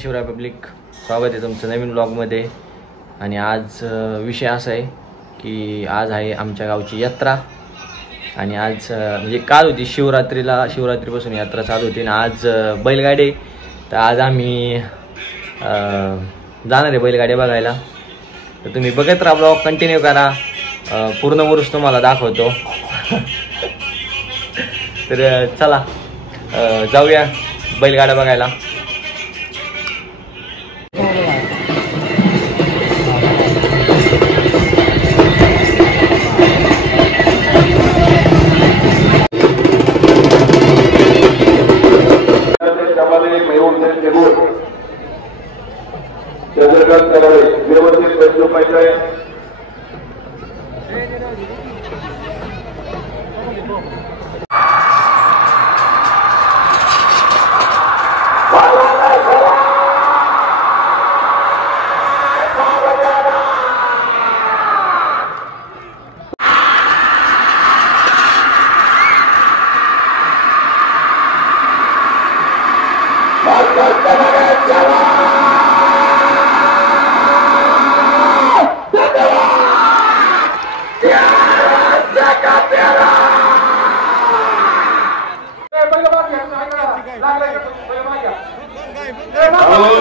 Shivray public, स्वागत आहे तुमचं नवीन ब्लॉगमध्ये. आणि आज विषय असा आहे की आज आहे आमच्या गावची यात्रा. आणि आज म्हणजे काल होती शिवरात्रीपासून यात्रा चालू होती ना. आज बैलगाडी, तर आज आम्ही जाणार आहे बैलगाडी बघायला. तर तुम्ही बघत राहा, ब्लॉग कंटिन्यू करा, पूर्ण उरूस तुम्हाला दाखवतो. तर चला जाऊया बैलगाड्या बघायला.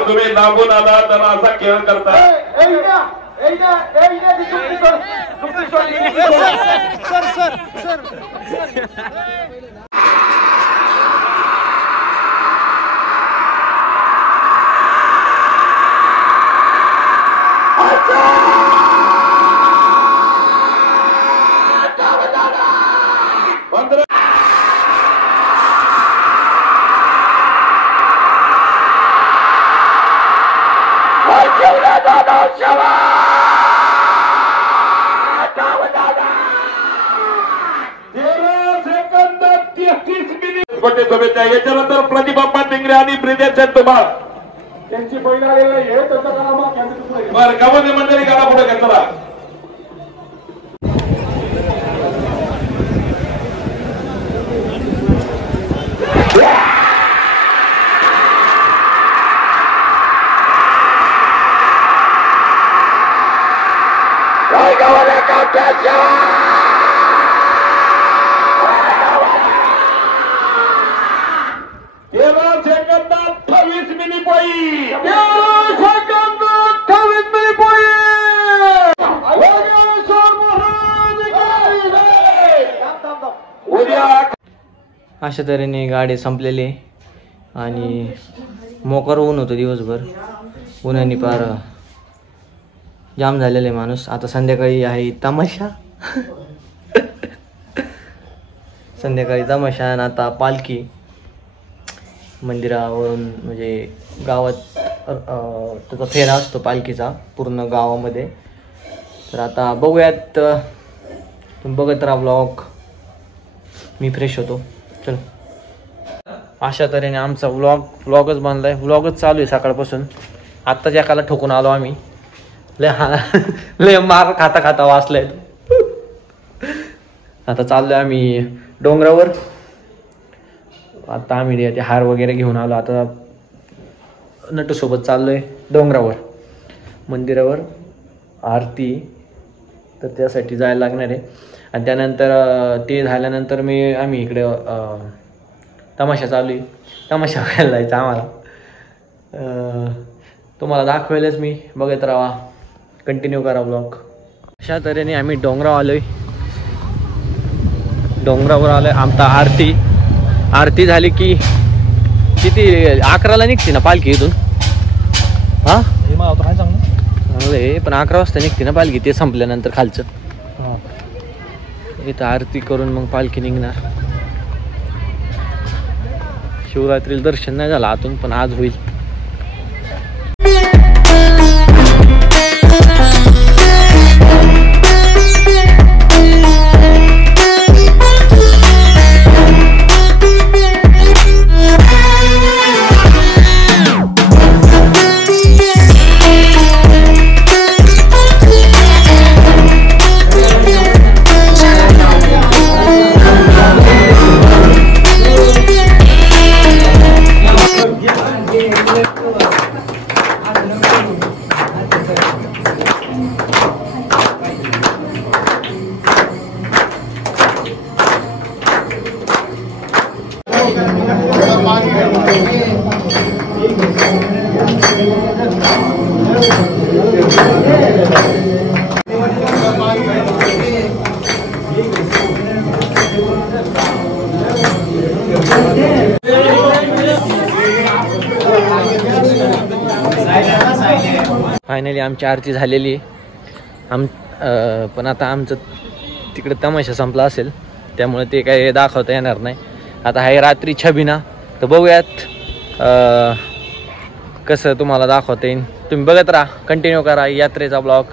तुम्ही लांबून आला तर असा खेळ करता. याच्यानंतर प्रतिभा टिंगरे आणि ब्रिजेश तुम्हाला त्यांची बैल आलेलं आहे. बरं गावामध्ये मंडळी गाडा पुढे घेतला. अशा तऱ्हेने गाडी संपलेली आणि मोकर ऊन होतं दिवसभर. उन्हाने पार जाम झालेले माणूस. आता संध्याकाळी आहे तमाशा. संध्याकाळी तमाशा आणि आता पालखी मंदिरावरून, म्हणजे गावात त्याचा फेरा असतो पालखीचा पूर्ण गावामध्ये. तर आता बघूयात, तुम्ही बघत राहा ब्लॉग. मी फ्रेश होतो. चलो, अशा तऱ्हेने आमचा व्लॉगच बनलाय. व्लॉगच चालू आहे सकाळपासून. आत्ताच एकाला ठोकून आलो आम्ही. लय मार खाता वाचलाय. आता चाललोय आम्ही डोंगरावर. आता आम्ही ते हार वगैरे घेऊन आलो. आता नटूसोबत चाललोय डोंगरावर मंदिरावर आरती. तर त्यासाठी जायला लागणार आहे. आणि त्यानंतर ते झाल्यानंतर आम्ही इकडे तमाशा चालू आहे. तमाशा बघायला जायचं आम्हाला. तुम्हाला दाखवेलच मी. बघत राहा, कंटिन्यू करा ब्लॉग. अशा तऱ्हेने आम्ही डोंगरावर आलोय. आमचा आरती झाली की किती 11ला निघते ना पालखी इथून. हां चांगलं आहे, पण 11 वाजता निघते ना पालखी. ते संपल्यानंतर खालचं इथं आरती करून मग पालखी निघणार. शिवरात्रीला दर्शन नाही झालं आतून, पण आज होईल. फायनली आमची आरती झालेली पण आता आमचं तिकडे तमाशा संपला असेल त्यामुळे ते काही दाखवता येणार नाही. आता आहे रात्री छबिना, तर बघूयात कसं तुम्हाला दाखवता येईल. तुम्ही बघत राहा, कंटिन्यू करा यात्रेचा ब्लॉग.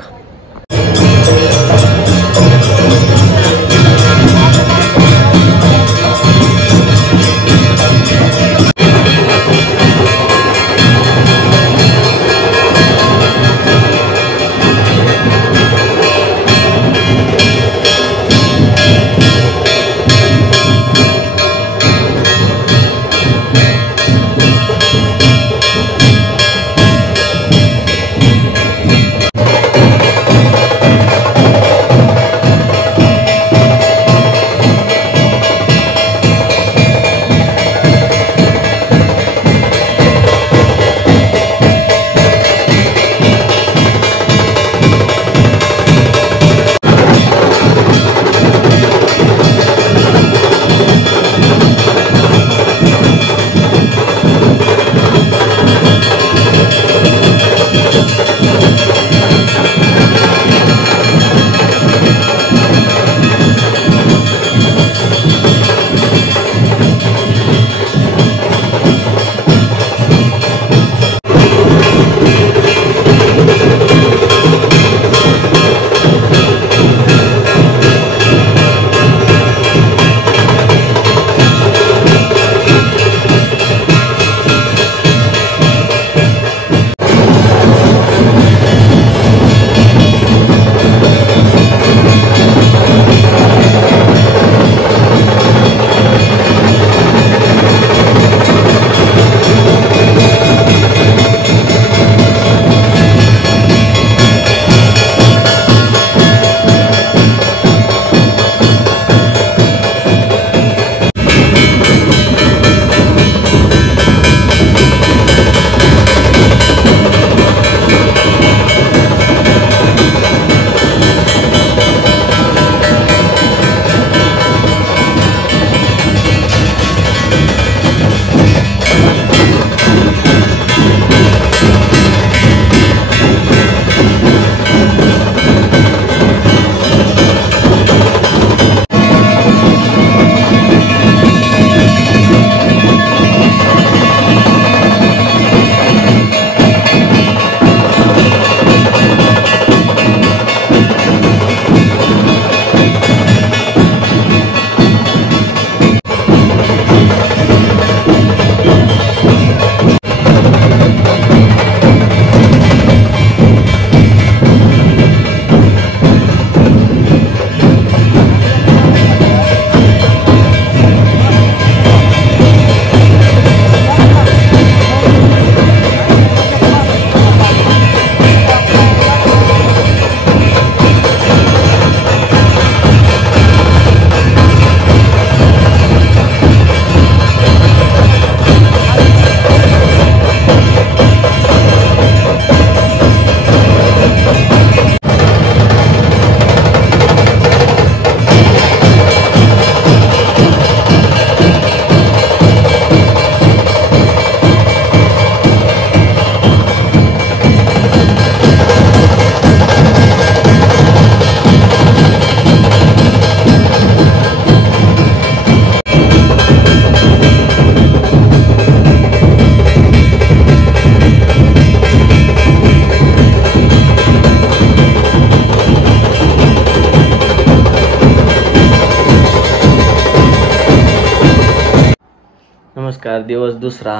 नमस्कार. दिवस दुसरा,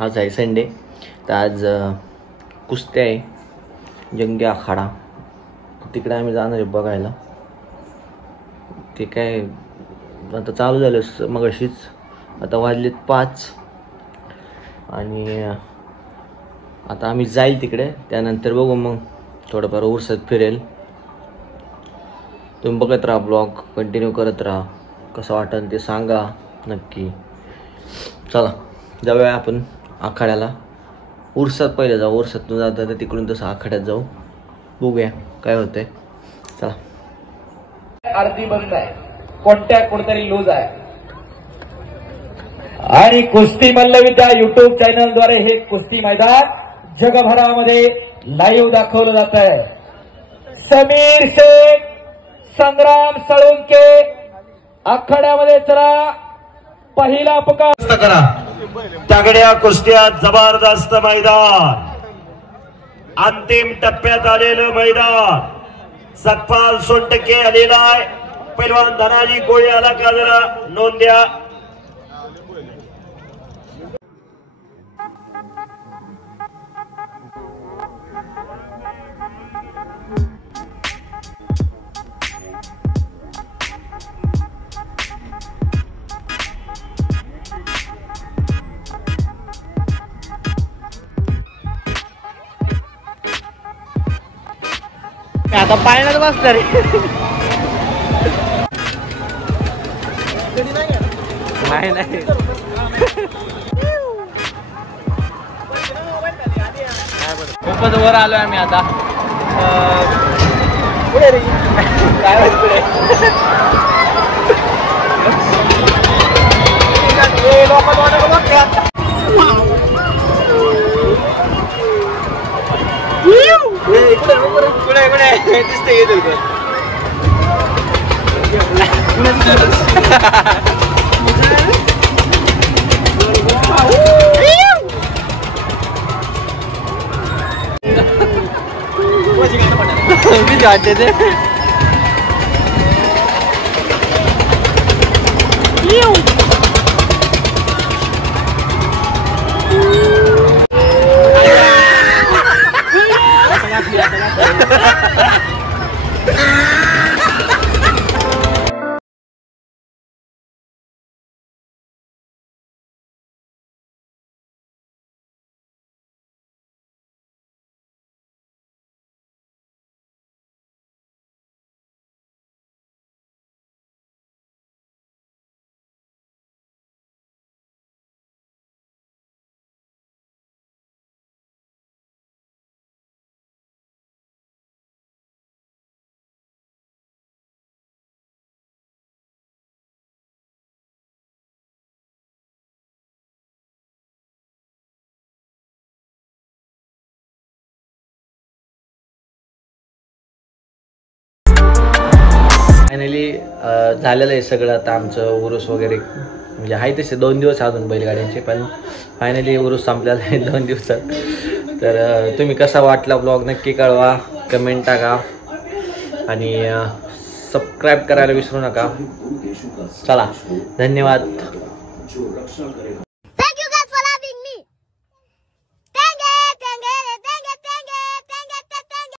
आज आहे संडे. तर आज कुस्ती आहे, जंगी आखाडा. तिकडे आम्ही जाणार आहे बघायला. ते काय आता चालू झालं मगाशीच. आता वाजलेत 5 आणि आता आम्ही जाईल तिकडे. त्यानंतर बघू मग थोडंफार उरसत फिरेल. तुम्ही बघत राहा, ब्लॉग कंटिन्यू करत राहा. कसं वाटेल ते सांगा. नक्की चला जाऊया आपण आखाड्याला. उरसात पहिले जाऊ, उरसातून जाता तर तिकडून तसं आखाड्यात जाऊ, बघूया काय होतंय. चला. आरती बंद आहे, कॉन्टॅक्ट कुठेतरी लूज आहे. आणि कुस्ती मल्लविद्या युट्यूब चॅनलद्वारे हे कुस्ती मैदान जगभरामध्ये लाईव्ह दाखवलं जात आहे. समीर शेख, संग्राम साळुंके आखाड्यामध्ये. चला पहिला पुकार करा. तगड्या कुस्त्या, जबरदस्त मैदान, अंतिम टप्प्यात आलेलं मैदान. सतपाल सोनटके आलेला आहे. पैलवान धनाजी कोळी आला का जरा नोंद द्या. आता पाळण्यात बसणार नाही नाही. खूपच वर आलोय आम्ही आता. पुढे रे काय पुढे भीती वाटते ते. फायनली झालेलं आहे सगळं. आता आमचं उरूस वगैरे म्हणजे आहे तसे 2 दिवस अजून बैलगाड्यांचे, पण फायनली उरूस संपलेला आहे 2 दिवसात. तर तुम्ही कसा वाटला ब्लॉग नक्की कळवा, कमेंट टाका आणि सबस्क्राईब करायला विसरू नका. चला, धन्यवाद.